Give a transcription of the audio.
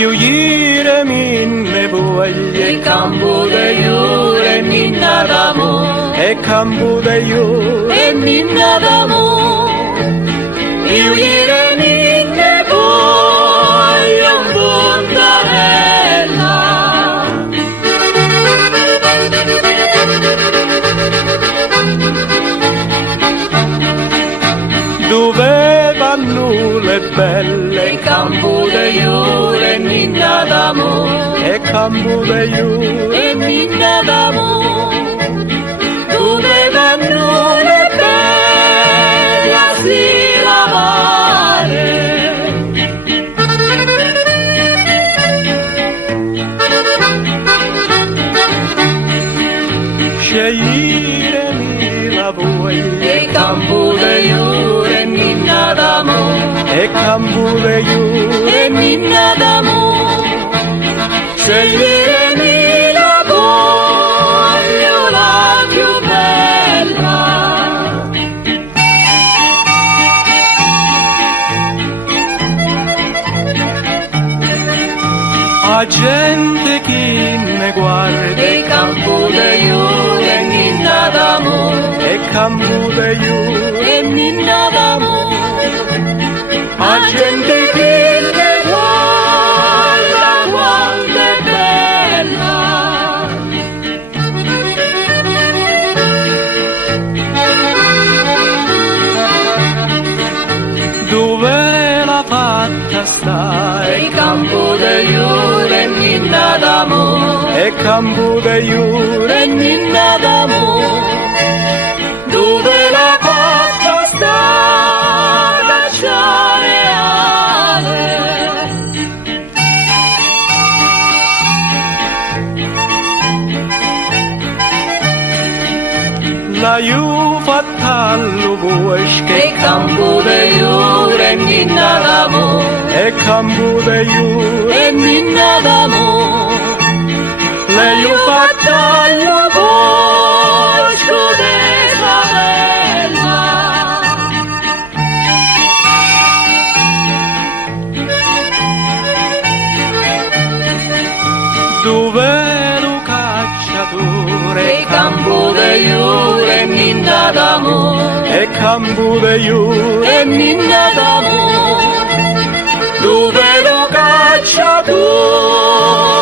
Io ire minne voglie e campo de iure minna d'amor e campo de io e minna d'amor io ire minne voglio un fontanella dove vanno le belle e campo de iure minna d'amor e campo de io e minna d'amor dove vanno le belle a si lavare scegliere mi la voglia e campo de iure minna d'amor e campo de io e minna d'amor scegliermi la voglio la più bella a gente che ne guarda e campo de iure minna d'amor e campo de io e minna d'amor a gente che ne guarda quanto è bella dove la fatta sta e campo de iure minna d'amor e campo de io e minna d'amor dove la fatta sta cacciareale la io fatta allo bosco e campo de iure minna d'amor e campo de io e minna d'amor le io fatta allo bosco della bella dove lo cacciatore e campo de iure minna d'amor e campo de io e minna d'amor dove lo cacciatore